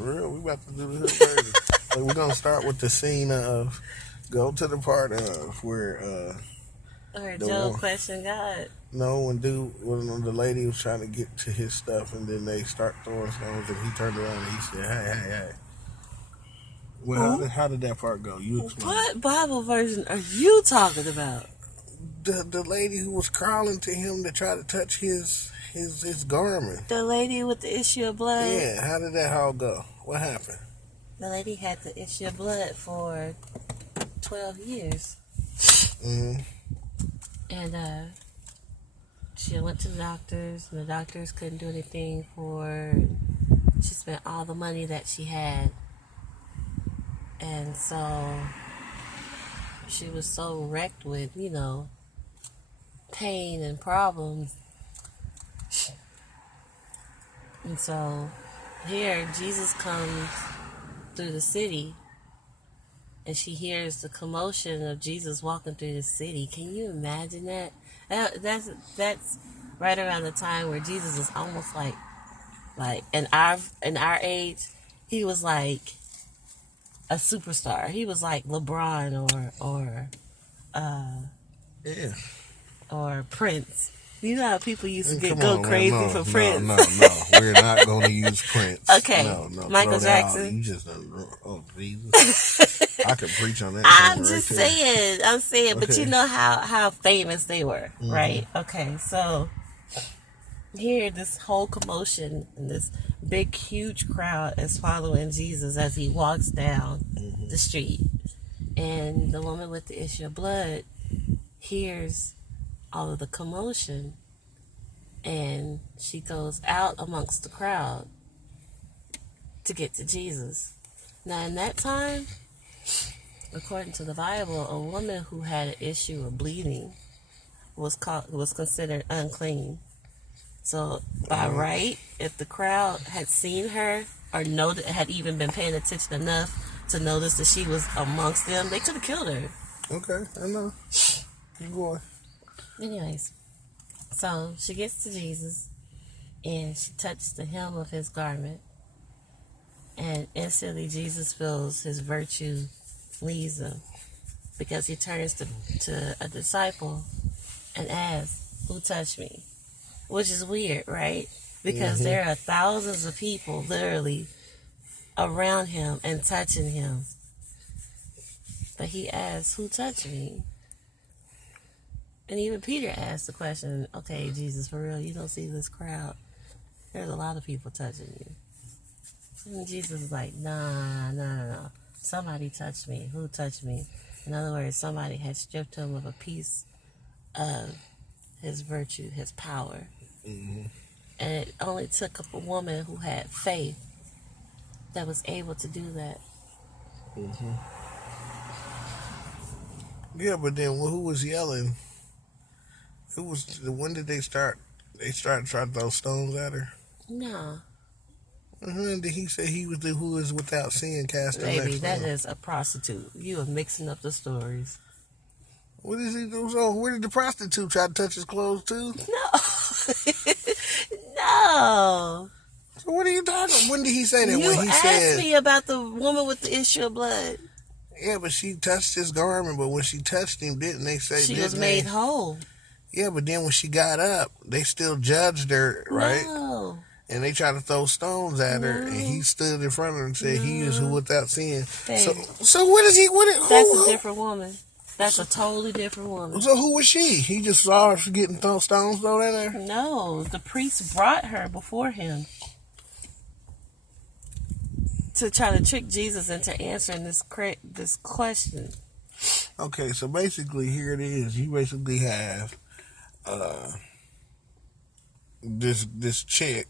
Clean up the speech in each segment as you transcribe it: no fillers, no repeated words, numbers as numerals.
For real, we about to do the hood version. Like, we're gonna start with the scene of go to the part of where Or the Joe one question God. no when the lady was trying to get to his stuff and then they start throwing stones and he turned around and he said, hey. Well, Who? how did that part go? You explain. What Bible version are you talking about? The lady who was crawling to him to try to touch his garment. The lady with the issue of blood? Yeah, how did that all go? What happened? The lady had the issue of blood for 12 years. Mm-hmm. And she went to the doctors, and the doctors couldn't do anything for her. She spent all the money that she had. And so she was so wrecked with, pain and problems. And so here Jesus comes through the city, and she hears the commotion of Jesus walking through the city. Can you imagine that? That's right around the time where Jesus is almost like in our age, he was like a superstar. He was like LeBron Yeah. or Prince. You know how people used to go crazy for Prince? No. We're not going to use Prince. Okay. No. Michael Jackson. You just oh, Jesus. I could preach on that. I'm just saying. Okay. But you know how famous they were, right? Okay, so here this whole commotion and this big, huge crowd is following Jesus as he walks down the street. And the woman with the issue of blood hears all of the commotion, and she goes out amongst the crowd to get to Jesus. Now, in that time, according to the Bible, a woman who had an issue of bleeding was considered unclean. So, by right, if the crowd had seen her or had even been paying attention enough to notice that she was amongst them, they could have killed her. Okay, I know. Keep going. Anyways, so she gets to Jesus, and she touches the hem of his garment, and instantly Jesus feels his virtue leaves him, because he turns to a disciple and asks, "Who touched me?" Which is weird, right? Because there are thousands of people literally around him and touching him. But he asks, "Who touched me?" And even Peter asked the question, "Okay, Jesus, for real, you don't see this crowd? There's a lot of people touching you." And Jesus is like, no. Somebody touched me. Who touched me? In other words, somebody had stripped him of a piece of his virtue, his power. Mm-hmm. And it only took a woman who had faith that was able to do that. Mm-hmm. Yeah, but then who was yelling? When did they start? They started trying to throw stones at her? No. Did he say he was the who is without sin cast her next? Baby, that is a prostitute. You are mixing up the stories. What is he do? So where did the prostitute try to touch his clothes too? No. No. So what are you talking? When did he say that? You When he asked me about the woman with the issue of blood. Yeah, but she touched his garment. But when she touched him, didn't they say she was made whole? Yeah, but then when she got up, they still judged her, right? No. And they tried to throw stones at her, and he stood in front of her and said, "He is who without sin." So what is he? That's a different woman. That's a totally different woman. So who was she? He just saw her getting stones thrown at her? No, the priest brought her before him to try to trick Jesus into answering this question. Okay, so basically here it is. You basically have this chick,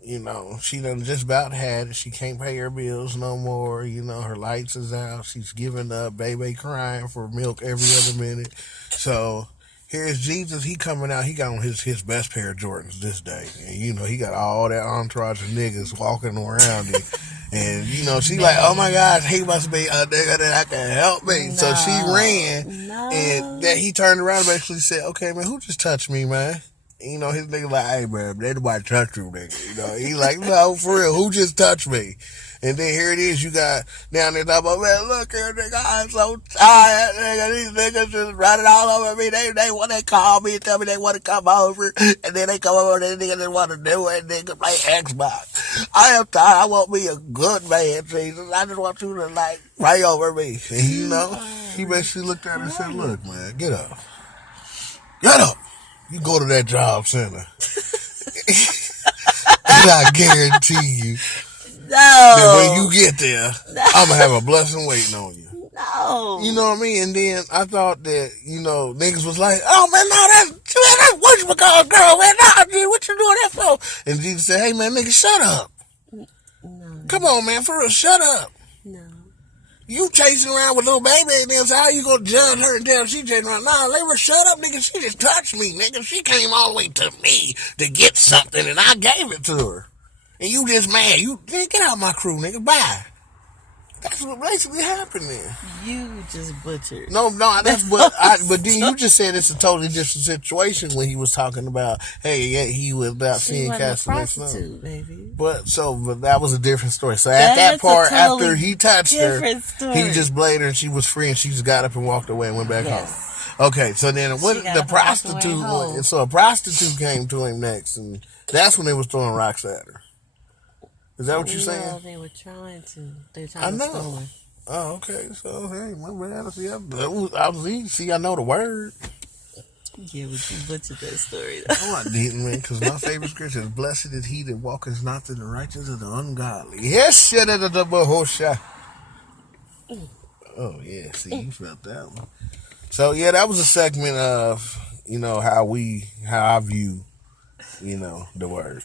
she done just about had it. She can't pay her bills no more. Her lights is out. She's giving up. Baby crying for milk every other minute. So here's Jesus. He coming out. He got on his best pair of Jordans this day. And, he got all that entourage of niggas walking around him. And, she like, "Oh my gosh, he must be a nigga that can help me." No, so she ran. No. And then he turned around and basically said, "Okay, man, who just touched me, man?" You know, his nigga like, hey man, they nobody touch you, nigga. You know, he like, no, for real, who just touched me? And then here it is, you got down there talking about, man, look here, nigga, I'm so tired, nigga. These niggas just running all over me. They want to call me and tell me they want to come over, and then they come over and they niggas want to do it, nigga, play Xbox. I am tired. I want me a good man, Jesus. I just want you to like pray over me. And you know, he basically looked at her and said, look, man, get up. Get up. You go to that job center. And I guarantee you that when you get there, I'm going to have a blessing waiting on you. No. You know what I mean? And then I thought that, you know, niggas was like, oh man, no, that's whatchamacallit, girl, man, no, what you doing that for? And Jesus said, hey man, nigga, shut up. No. Come on, man, for real, shut up. No. You chasing around with little baby and then so how you gonna judge her and tell she chasing around? Nah, let her shut up, nigga. She just touched me, nigga. She came all the way to me to get something and I gave it to her. And you just mad. You get out of my crew, nigga. Bye. That's what basically happened there. You just butchered. No, that's but then you just said it's a totally different situation when he was talking about, hey, yeah, he was about seeing prostitute, baby. But that was a different story. So at that part, after he touched her, he just blamed her and she was free and she just got up and walked away and went back home. Okay, so then the prostitute, so a prostitute came to him next, and that's when they was throwing rocks at her. Is that what you're saying? They were trying to. They were trying to stone her. Oh, okay. So, hey, my bad. See, I know the word. Yeah, but you butchered that story. No, I didn't, man, because my favorite scripture is, blessed is he that walketh not in the righteous of the ungodly. Yes, shit, oh, yeah, see, you felt that one. So, yeah, that was a segment of, you know, how I view, you know, the word.